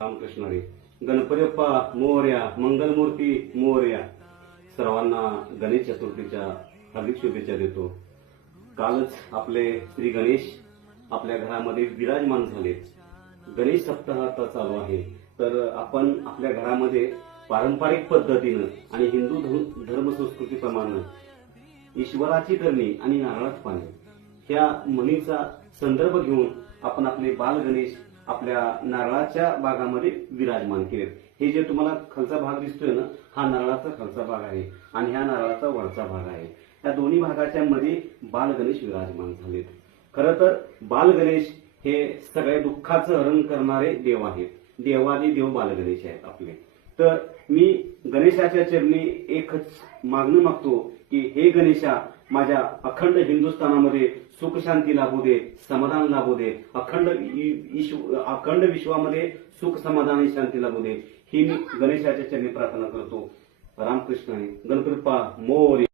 रामकृष्ण हरी. गणपती बाप्पा मोरया, मंगलमूर्ती मोरया. सर्वांना गणेश चतुर्थीच्या हार्दिक शुभेच्छा देतो. कालच आपले श्री गणेश आपल्या घरामध्ये विराजमान झाले. गणेश सप्ताह आता चालू आहे, तर आपण आपल्या घरामध्ये पारंपरिक पद्धतीनं आणि हिंदू धर्म संस्कृतीप्रमाणे ईश्वराची करणी आणि नारळात पाणी ह्या म्हणीचा संदर्भ घेऊन आपण आपले बाल गणेश आपल्या नारळाच्या बागामध्ये विराजमान केले. हे जे तुम्हाला खालचा भाग दिसतोय ना, हा नारळाचा खालचा भाग आहे आणि ह्या नारळाचा वरचा भाग आहे. या दोन्ही भागाच्या मध्ये बाल गणेश विराजमान झालेत. खरं तर बाल गणेश हे सगळ्या दुःखाचं हरण करणारे देव आहेत. देवादी देव बाल गणेश आहेत आपले. तर मी गणेशाच्या चरणी एकच मागणं मागतो की हे गणेशा, माझ्या अखंड हिंदुस्थानामध्ये सुख शांती लाभू दे, समाधान लाभू दे, अखंड विश्वामध्ये सुख समाधान आणि शांती लाभू दे, ही मी गणेशाच्या चरणी प्रार्थना करतो. रामकृष्ण हरी. गणपती बाप्पा मोरया.